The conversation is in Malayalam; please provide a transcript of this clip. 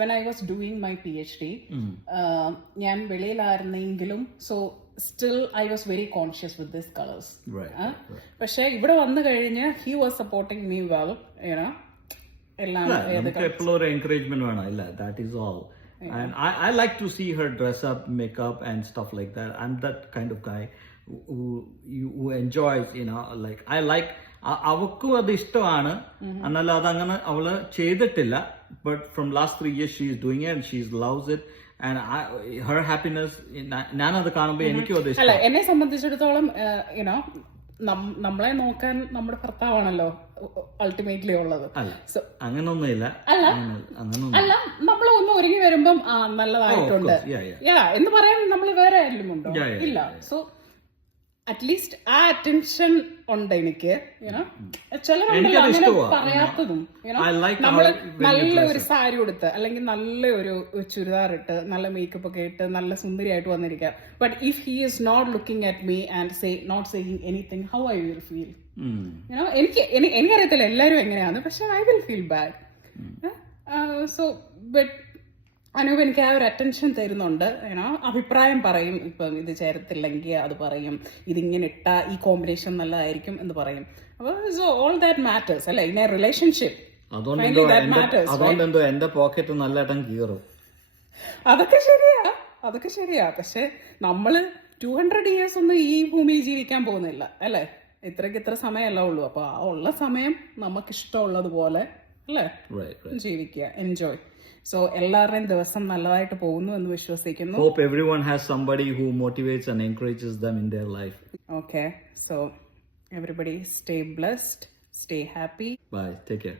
when I was doing my PhD, ഞാൻ വെളിയിലായിരുന്നെങ്കിലും so still I was very conscious with these colors. പക്ഷെ ഇവിടെ വന്നു കഴിഞ്ഞ് he was supporting me well, you know. എല്ലാം എപ്പോഴും ഒരു എൻകറേജ്മെന്റ് വേണം, ഇല്ല, that is all. And I like to see her dress up, make up and stuff like that. I'm that kind of guy who enjoys, you know, like I like അവക്കും അത് ഇഷ്ടമാണ്, എന്നല്ല അതങ്ങനെ അവള് ചെയ്തിട്ടില്ല. But from last 3 years she is doing it and she loves it and her happiness, ഞാനത് കാണുമ്പോൾ എനിക്കും അത് ഇഷ്ടം. എന്നെ സംബന്ധിച്ചിടത്തോളം യുനോ നമ്മളെ നോക്കാൻ നമ്മുടെ ഭർത്താവാണല്ലോ അൾട്ടിമേറ്റ്ലി ഉള്ളത്. അങ്ങനൊന്നുമില്ല, അല്ല നമ്മൾ ഒന്ന് ഒരുങ്ങി വരുമ്പം നല്ലതായിട്ടുണ്ട് എന്ന് പറയാൻ നമ്മൾ വേറെ ആരെങ്കിലും ഉണ്ടോ? ഇല്ല. സോ അറ്റ്ലീസ്റ്റ് ആ അറ്റൻഷൻ ഉണ്ട് എനിക്ക്. ചിലരുണ്ടല്ലോ അങ്ങനെ പറയാത്തതും. നമ്മള് നല്ല ഒരു സാരി ഉടുത്ത് അല്ലെങ്കിൽ നല്ല ഒരു ചുരിദാർ ഇട്ട് നല്ല മേക്കപ്പ് ഒക്കെ ഇട്ട് നല്ല സുന്ദരിയായിട്ട് വന്നിരിക്കുക. But if he is not looking at me and not saying anything, how I will feel? എനിക്കറിയത്തില്ല എല്ലാരും എങ്ങനെയാണ്, പക്ഷെ I will feel bad. So but Anoop എനിക്ക് ആ ഒരു അറ്റൻഷൻ തരുന്നുണ്ട്. അഭിപ്രായം പറയും, ഇപ്പം ഇത് ചേരത്തില്ലെങ്കിൽ അത് പറയും, ഇതിങ്ങനെ ഇട്ടാ ഈ കോമ്പിനേഷൻ നല്ലതായിരിക്കും എന്ന് പറയും. അപ്പൊ സോ ഓൾ ദാറ്റ് മാറ്റേഴ്സ് അല്ലെ ഇൻ എ റിലേഷൻഷിപ്പ്. അതുകൊണ്ടെന്തോ എന്റെ പോക്കറ്റ് നല്ലതായിട്ടും കീറും. അതൊക്കെ ശരിയാ. പക്ഷെ നമ്മള് 200 years ഒന്നും ഈ ഭൂമിയിൽ ജീവിക്കാൻ പോകുന്നില്ല അല്ലെ. ഇത്ര സമയമല്ല ഉള്ളൂ. അപ്പൊ ആ ഉള്ള സമയം നമുക്ക് ഇഷ്ടമുള്ളതുപോലെ അല്ലെ ജീവിക്കുക, എൻജോയ്. സോ എല്ലാവരുടെയും ദിവസം നല്ലതായിട്ട് പോകുന്നു എന്ന് വിശ്വസിക്കുന്നു. Hope everyone has somebody who motivates and encourages them in their life. Okay, so everybody stay blessed, stay happy. Bye, take care.